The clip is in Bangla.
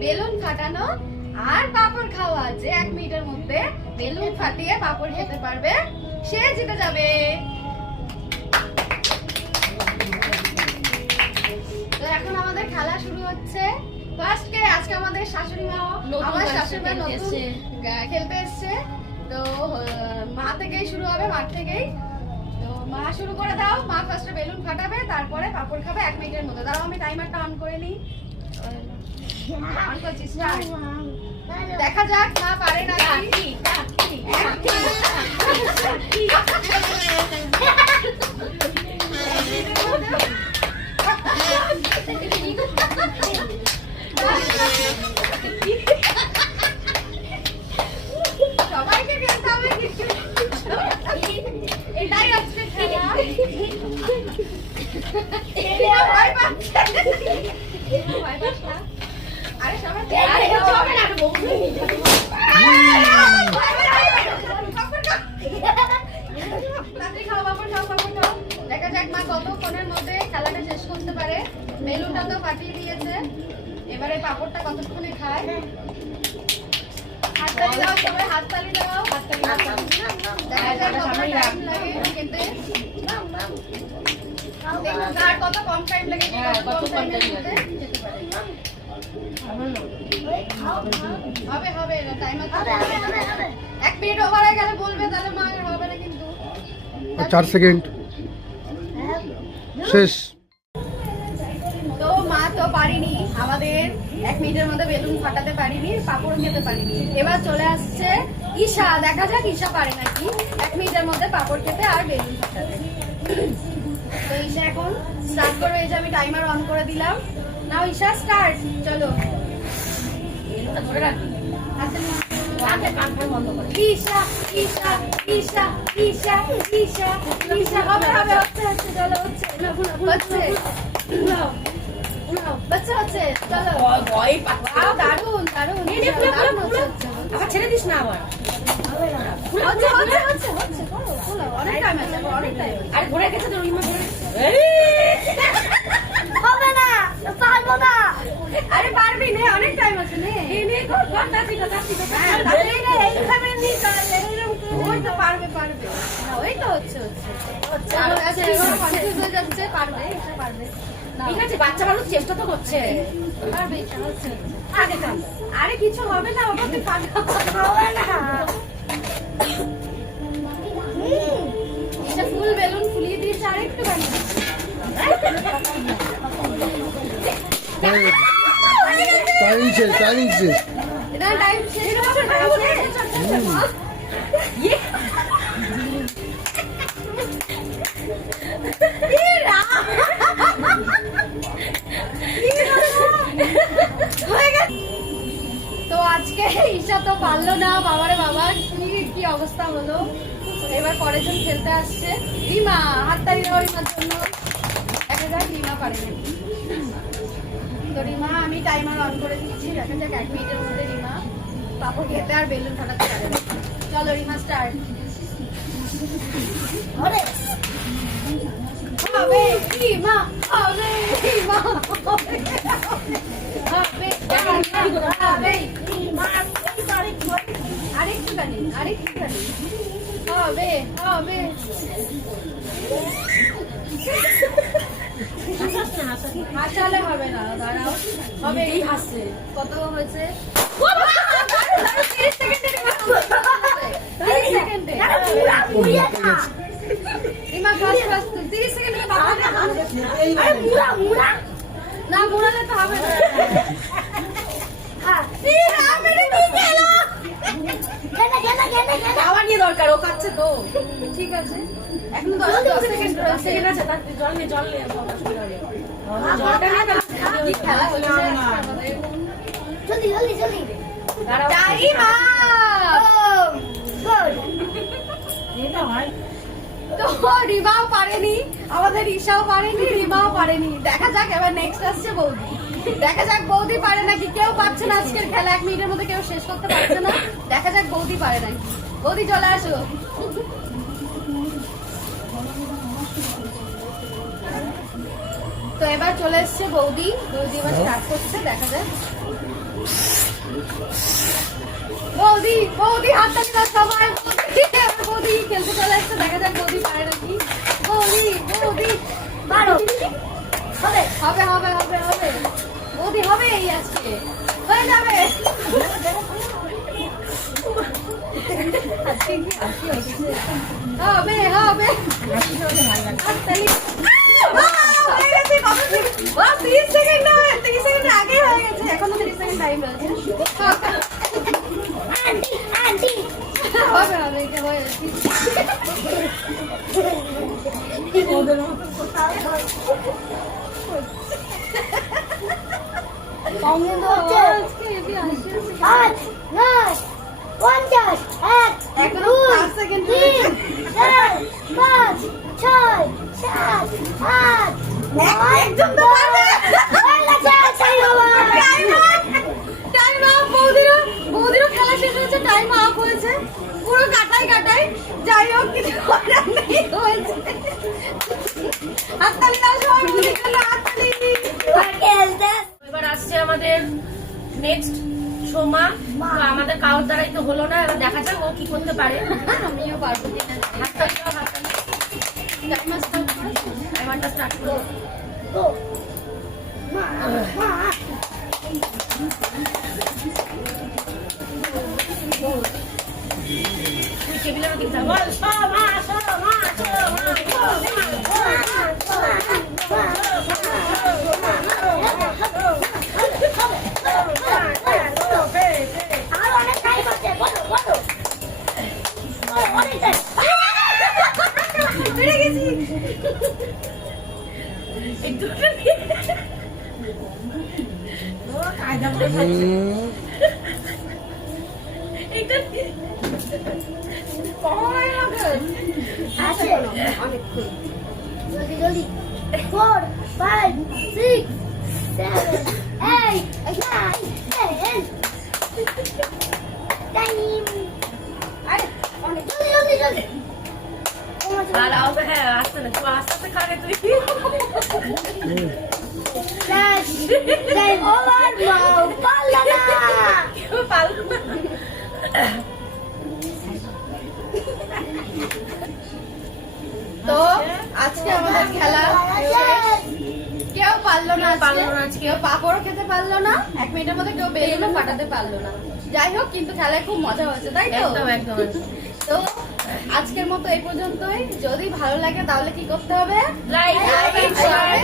বেলুন ফাটানো আর পাপড় খাওয়া। যে 1 মিনিটের মধ্যে বেলুন ফাটিয়ে পাপড় খেতে পারবে সে জিতে যাবে। তো এখন আমাদের খেলা শুরু হচ্ছে। তো আজকে আমাদের শাশুড়ি মা, আমার শাশুড়ি মা নতুন খেলতে এসছে। তো মা থেকেই শুরু হবে, মাঠ থেকেই। তো মা শুরু করে দাও। মা ফার্স্টে বেলুন ফাটাবে, তারপরে পাপড় খাবে 1 মিনিটের মধ্যে। দাঁড়াও আমি টাইমারটা অন করে নিই। অন করছি, স্টার্ট। দেখা যাক মা পারে নাকি। সবাইকে খেলতে হবে কিছু, এটাই আজকে খেলা। ভয় পাচ্ছে, ভয় পাস না। আরে সবাই দেখা যাক মা কতক্ষণের মধ্যে খেলাটা শেষ করতে পারে। বেলুনটা তো ফাটিয়ে দিয়েছে, এবারে পাপড়টা কতক্ষণে খায়। হাততালি দাও সবাই, হাততালি দাও। দেখা যাক কতটা টাইম লাগে খেতে। দেখুন আর কত কম টাইম লাগে, কত কম টাইম খেতে পারে। হবে হবে টাইম আছে। 1 মিনিট ওভার হয়ে গেলে বলবে, তাহলে মা আর হবে না কিন্তু। 4 সেকেন্ড শেষ। তো মা তো পারিনি, আমাদের 1 মিনিটের মধ্যে বেলুন ফাটাতে পারিনি, পাপড় খেতে পারিনি। এবার চলে আসছে ঈশা। দেখা যাক ঈশা পারে নাকি 1 মিনিটের মধ্যে পাপড় খেতে আর বেলুন ফাটাতে। তো ঈশা এখন স্টার্ট করবে। এই যে আমি টাইমার অন করে দিলাম। নাও ঈশা স্টার্ট। চলো ধরে রাখি, ঈশা ঈশা ঈশা ঈশা ঈশা ঈশা। হবে হবে, হচ্ছে হচ্ছে, চলো হচ্ছে হচ্ছে বাচ্চা হচ্ছে। চলো দারুন দারুন, আবার ছেড়ে দিস না। আবার হচ্ছে হচ্ছে হচ্ছে হচ্ছে, অনেক টাইম আছে, অনেক টাইম। আরে ঘুরে গেছে তো, হবে না, পারবো না। আরে পারবি না, অনেক টাইম আছে। ওই তো পারবে পারবে, ওই তো হচ্ছে হচ্ছে কনফিউজ হয়ে যাচ্ছে। পারবে পারবে, ঠিক আছে। বাচ্চা মানুষ চেষ্টা তো করছে, পারবে। আগে থাম, আরে কিছু হবে না, ওটাতে হবে না। এটা ফুল বেলুন ফুলিয়ে দিয়েছে, আর একটু বানিয়ে টাইম শেষ। এটা টাইম শেষ। তো আজকে ঈশা তো পারলো না, বাবারে বাবা কি অবস্থা হলো। এবার পরের জন খেলতে আসছে রিমা। হাততালি দাও রিমার জন্য। দেখা যাক রিমা পারে নাকি। তো রিমা আমি টাইমার অন করে দিচ্ছি। দেখা যাক 1 মিনিটের মধ্যে রিমা পাপড় খেতে আর বেলুন ফাটাতে পারে। চলো রিমা স্টার্ট। হবে রিমা, হবে রিমা, হবে আরেকটুখানি আরেকটুখানি, হবে হবে। হাসালে হবে না, দাঁড়াও। হবে, এই হাসছে। কত হয়েছে? 30 সেকেন্ডে রিমা ফার্স্ট 30 সেকেন্ডে না, মুড়ালে তো হবে না। খাওয়া নিয়ে দরকার, ও খাচ্ছে তো। ঠিক আছে, এখন 10 সেকেন্ড আছে। তার জল নিয়ে জলটা নিয়ে খেলা হচ্ছে আমাদের। জলদি জলদি জলদি টাইম আপ। তো রিমাও পারেনি, আমাদের ঈশাও পারেনি, রিমাও পারেনি। দেখা যাক এবার নেক্সট আসছে বৌদি। দেখা যাক বৌদি পারে নাকি। কেউ পাচ্ছে না আজকের খেলা, 1 মিনিটের মধ্যে কেউ শেষ করতে পারছে না। দেখা যাক বৌদি পারে নাকি। বৌদি চলে আসো। তো এবার চলে এসছে বৌদি। বৌদি এবার স্টার্ট করছে, দেখা যাক। বৌদি বৌদি হাততালি দাও সবাই। বৌদি খেলতে চলে আসছে, দেখা যাক বৌদি পারে নাকি। বৌদি বৌদি পারো, হবে হবে হবে হবে হবে বৌদি হবে, এই আজকে হয়ে যাবে। হবে হবে হাততালি। হয়ে গেছে, কত সেকেন্ড? 30 সেকেন্ড নয়, 30 সেকেন্ড আগে হয়ে গেছে, এখনো 30 সেকেন্ড টাইম আছে। হবে হবে, এটা হয়ে গেছে। আজকে এটি আসছে। এখনো 5 সেকেন্ড একদম তো পারবে। টাইম আপ, বৌদিরও খেলা শেষ হয়েছে, টাইম আপ হয়েছে, পুরো কাটাই কাটাই। যাই হোক, কিছু করার নেই, হয়েছে। হাততালি দাও সবাই, বৌদির জন্য হাততালি। এবার আসছে আমাদের নেক্সট সোমা। তো আমাদের কারোর দ্বারাই তো হলো না, এবার দেখা যাক ও কি করতে পারে। আমিও পারবো কিনা। হাততালি দাও, হাততালি। টাইমার স্টার্ট করো। টাইমারটা স্টার্ট করো। তুই টেবিলের ওদিকে যা, বল সোমা সোমা পেরে গেছি। একটু জলদি 4 5 6 7 8 9 10 টাইম। আরে অনেক জলদি জলদি জলদি। আর আওয়াজ, হ্যাঁ আসতে না, তুই আস্তে আস্তে খাবে তুই। টাইম ওভার, মাও পারলা না। কেউ পারলো না। তো আজকে আমাদের খেলা কেউ পারলো না, কেউ পাপড়ও খেতে পারলো না, 1 মিনিটের মধ্যে কেউ বেলুনও ফাটাতে পারলো না। যাই হোক, কিন্তু খেলায় খুব মজা হয়েছে, তাই তো? একদম একদম। তো আজকের মতো এই পর্যন্তই। যদি ভালো লাগে তাহলে কি করতে হবে? Like, share,